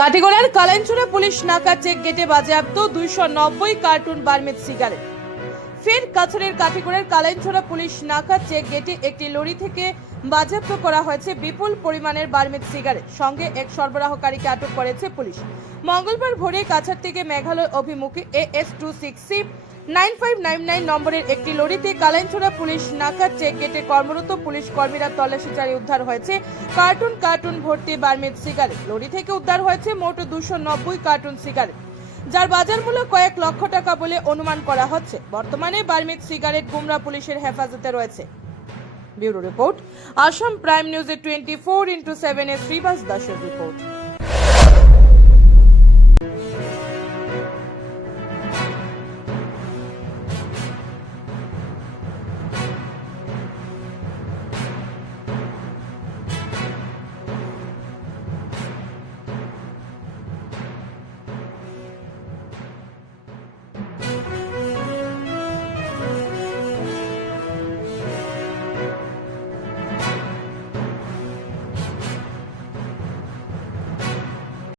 কাটিগড়ার কালাইনছড়া police নাকা check গেটে বাজেয়াপ্ত 290 কার্টুন বার্মিজ সিগারেট। ফের কাছাড়ের কাটিগড়ার কালাইনছড়া পুলিশ নাকা চেক গেটে একটি লরি থেকে বাজেয়াপ্ত করা হয়েছে বিপুল পরিমাণের বার্মিজ সিগারেট। সঙ্গে এক সরবরাহকারীকে আটক করেছে পুলিশ। মঙ্গলবার ভোরে কাছাড় থেকে মেঘালয় অভিমুখী AS26C 9599 নম্বরের একটি লরিতে কালাইনছড়া পুলিশ নাকা চেক গেটে কর্মরত পুলিশ কর্মীরা তল্লাশি চালিয়ে উদ্ধার হয়েছে কার্টুন ভর্তি বার্মিজ সিগারেট। লরি থেকে উদ্ধার হয়েছে মোট 290 কার্টুন সিগারেট, যার বাজার মূল্য কয়েক লক্ষ টাকা বলে অনুমান করা হচ্ছে। বর্তমানে বার্মিজ সিগারেট গুমরা পুলিশের হেফাজতে রয়েছে। ব্যুরো রিপোর্ট, আসাম প্রাইম নিউজের 24x7 এর শ্রীবাস দাসের রিপোর্ট।